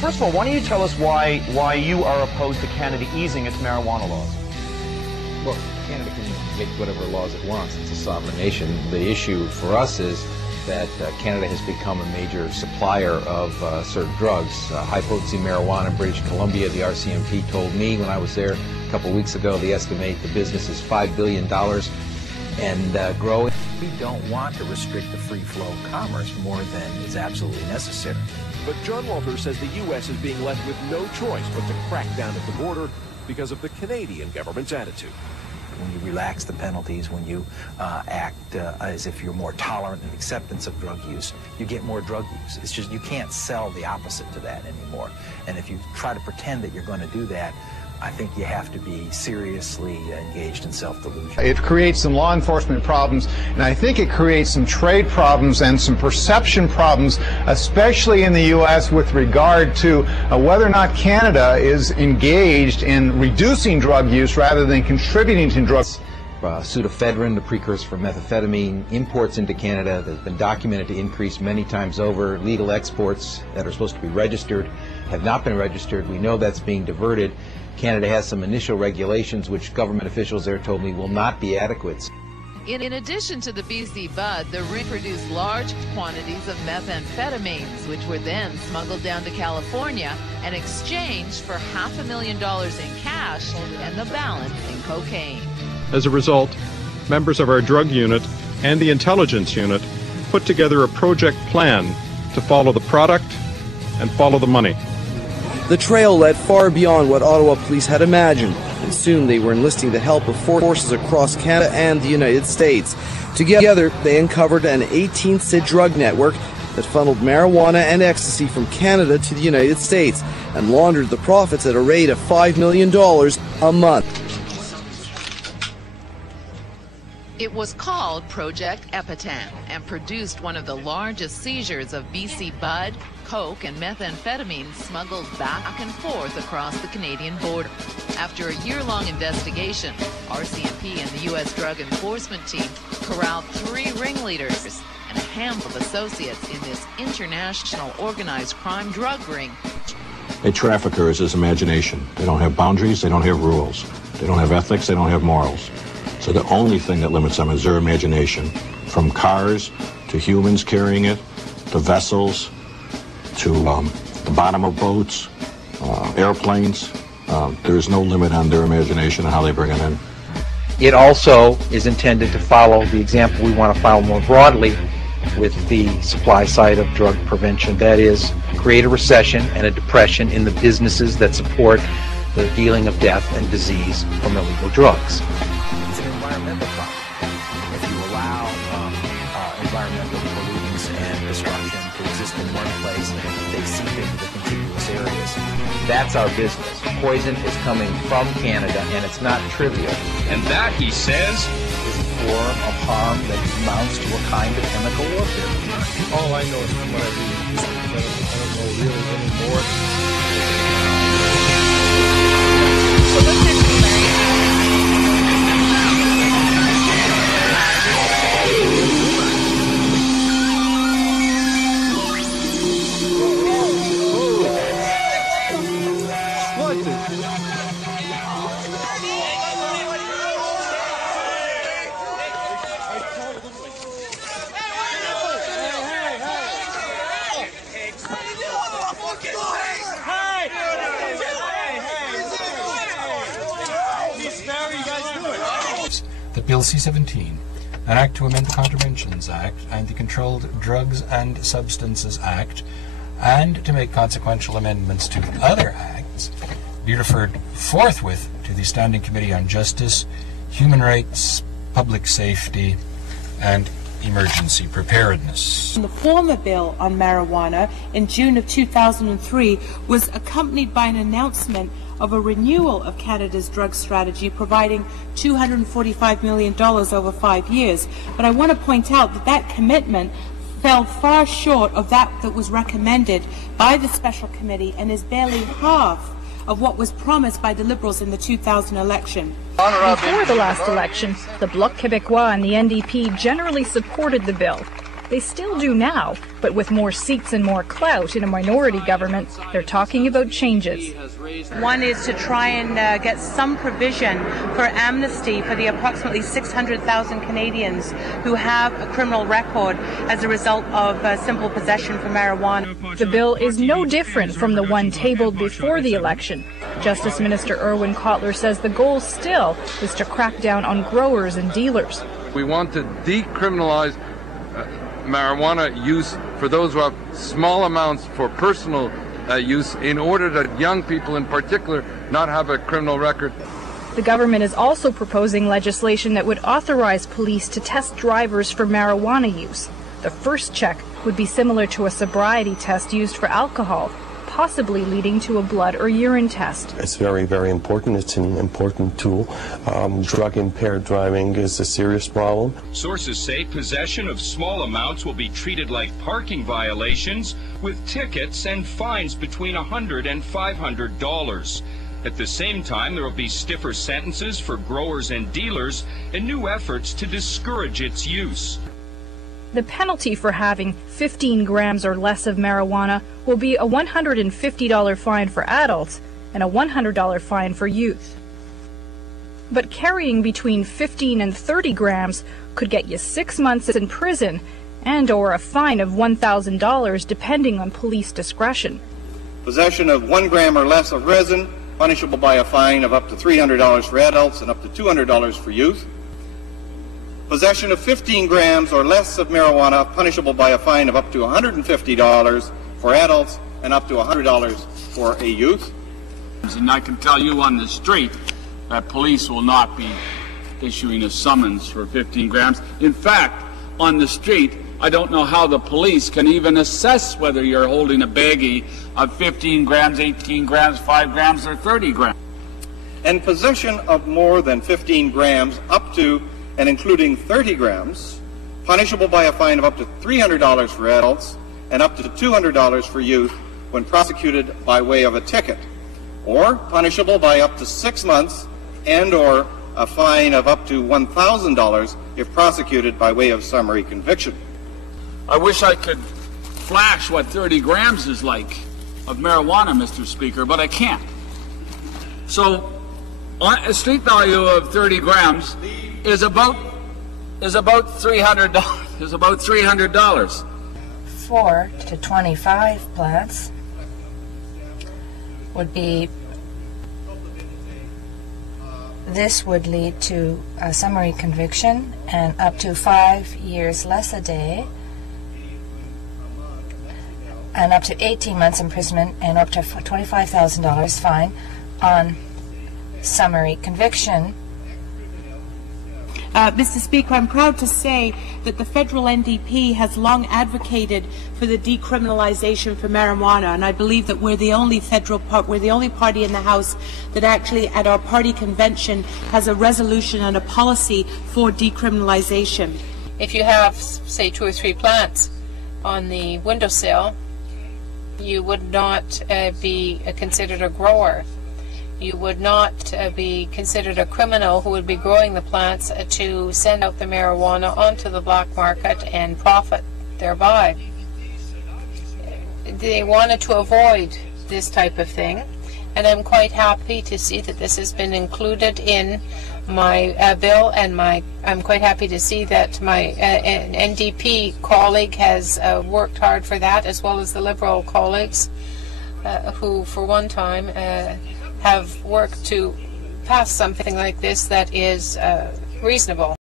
First of all, why don't you tell us why you are opposed to Canada easing its marijuana laws? Look, Canada can make whatever laws it wants. It's a sovereign nation. The issue for us is that Canada has become a major supplier of certain drugs. High-potency marijuana in British Columbia, the RCMP told me when I was there a couple of weeks ago, they estimate the business is $5 billion and growing. We don't want to restrict the free flow of commerce more than is absolutely necessary. But John Walters says the U.S. is being left with no choice but to crack down at the border because of the Canadian government's attitude. When you relax the penalties, when you act as if you're more tolerant in acceptance of drug use, you get more drug use. It's just you can't sell the opposite to that anymore. And if you try to pretend that you're going to do that, I think you have to be seriously engaged in self-delusion. It creates some law enforcement problems, and I think it creates some trade problems and some perception problems, especially in the U.S. with regard to whether or not Canada is engaged in reducing drug use rather than contributing to drugs. Pseudoephedrine, the precursor for methamphetamine, imports into Canada that has been documented to increase many times over. Legal exports that are supposed to be registered have not been registered. We know that's being diverted. Canada has some initial regulations which government officials there told me will not be adequate. In addition to the BC bud, the ring produced large quantities of methamphetamines, which were then smuggled down to California and exchanged for $500,000 in cash and the balance in cocaine. As a result, members of our drug unit and the intelligence unit put together a project plan to follow the product and follow the money. The trail led far beyond what Ottawa police had imagined, and soon they were enlisting the help of forces across Canada and the United States. Together, they uncovered an 18-state drug network that funneled marijuana and ecstasy from Canada to the United States and laundered the profits at a rate of $5 million a month. It was called Project Epitan and produced one of the largest seizures of BC bud, coke, and methamphetamine smuggled back and forth across the Canadian border. After a year-long investigation, RCMP and the U.S. Drug Enforcement Team corralled 3 ringleaders and a handful of associates in this international organized crime drug ring. A trafficker is his imagination. They don't have boundaries, they don't have rules. They don't have ethics, they don't have morals. So the only thing that limits them is their imagination. From cars to humans carrying it, to vessels, to the bottom of boats, airplanes. There's no limit on their imagination and how they bring it in. It also is intended to follow the example we want to follow more broadly with the supply side of drug prevention. That is, create a recession and a depression in the businesses that support the dealing of death and disease from illegal drugs. It's an environmental problem. If you allow environmental pollutants and destruction to exist in one place, they seep into the contiguous areas. That's our business. Poison is coming from Canada, and it's not trivial. And that, he says, is a form of harm that amounts to a kind of chemical warfare. All I know is from what I read. I don't know really anymore. So let's listen to Larry. Bill C-17, an act to amend the Contraventions Act and the Controlled Drugs and Substances Act, and to make consequential amendments to other acts, be referred forthwith to the Standing Committee on Justice, Human Rights, Public Safety, and Emergency Preparedness. The former bill on marijuana in June of 2003 was accompanied by an announcement of a renewal of Canada's drug strategy, providing $245 million over 5 years. But I want to point out that that commitment fell far short of that was recommended by the Special Committee and is barely half of what was promised by the Liberals in the 2000 election. Before the last election, the Bloc Québécois and the NDP generally supported the bill. They still do now, but with more seats and more clout in a minority government, they're talking about changes. One is to try and get some provision for amnesty for the approximately 600,000 Canadians who have a criminal record as a result of simple possession for marijuana. The bill is no different from the one tabled before the election. Justice Minister Irwin Cotler says the goal still is to crack down on growers and dealers. We want to decriminalize marijuana use for those who have small amounts for personal use, in order that young people in particular not have a criminal record. The government is also proposing legislation that would authorize police to test drivers for marijuana use. The first check would be similar to a sobriety test used for alcohol, possibly leading to a blood or urine test. It's very, very important. It's an important tool. Drug-impaired driving is a serious problem. Sources say possession of small amounts will be treated like parking violations, with tickets and fines between $100 and $500. At the same time, there will be stiffer sentences for growers and dealers and new efforts to discourage its use. The penalty for having 15 grams or less of marijuana will be a $150 fine for adults and a $100 fine for youth. But carrying between 15 and 30 grams could get you 6 months in prison and or a fine of $1,000 depending on police discretion. Possession of 1 gram or less of resin, punishable by a fine of up to $300 for adults and up to $200 for youth. Possession of 15 grams or less of marijuana, punishable by a fine of up to $150 for adults and up to $100 for a youth. And I can tell you on the street that police will not be issuing a summons for 15 grams. In fact, on the street, I don't know how the police can even assess whether you're holding a baggie of 15 grams, 18 grams, 5 grams, or 30 grams. And possession of more than 15 grams up to and including 30 grams, punishable by a fine of up to $300 for adults and up to $200 for youth when prosecuted by way of a ticket, or punishable by up to 6 months and or a fine of up to $1,000 if prosecuted by way of summary conviction. I wish I could flash what 30 grams is like of marijuana, Mr. Speaker, but I can't. So, a street value of 30 grams is about $300. Is about $300. 4 to 25 plants would be. This would lead to a summary conviction and up to 5 years less a day, and up to 18 months imprisonment and up to $25,000 fine on summary conviction. Mr. Speaker, I'm proud to say that the federal NDP has long advocated for the decriminalization for marijuana, and I believe that we're the only party in the House that actually, at our party convention, has a resolution and a policy for decriminalization. If you have, say, 2 or 3 plants on the windowsill, you would not be considered a grower. You would not be considered a criminal who would be growing the plants to send out the marijuana onto the black market and profit thereby. They wanted to avoid this type of thing, and I'm quite happy to see that this has been included in my bill, and I'm quite happy to see that my NDP colleague has worked hard for that, as well as the Liberal colleagues who, for one time, have worked to pass something like this that is reasonable.